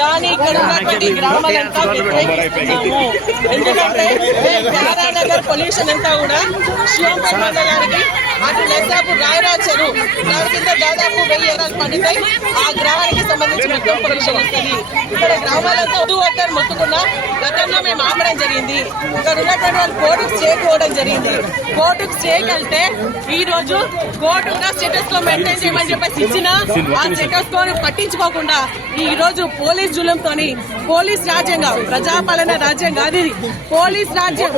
కానీ ఇక్కడ ఉన్నటువంటి గ్రామాలంతా వ్యతిరేకిస్తున్నాము. ఎందుకంటే తారానగర్ పొల్యూషన్ అంతా కూడా శివంపేట మండలానికి అటు నర్సాపూర్ రాయరాజ్ చెరువు దాని కింద దాదాపు 1000 ఎకరాలు పండుతాయి. ఆ గ్రామానికి సంబంధించి మొత్తం పొల్యూషన్ వస్తుంది. ఇక్కడ గ్రామాలంతా ఉద్దు మొత్తుకున్నా గతంలో మేము ఆపడం జరిగింది. ఇక్కడ ఉన్నటువంటి వాళ్ళు కోర్టుకు స్టే పోవడం జరిగింది. కోర్టుకు స్టేకి వెళ్తే ఈ రోజు కోర్టు కూడా స్టేటస్ కో మెయింటైన్ చేయమని చెప్పేసి ఇచ్చిన ఆ స్టేటస్ కో పట్టించుకోకుండా ఈ రోజు పోలీస్ జులంతో పోలీస్ రాజ్యంగా ప్రజాపాలన రాజ్యం కాదు ఇది పోలీస్ రాజ్యం.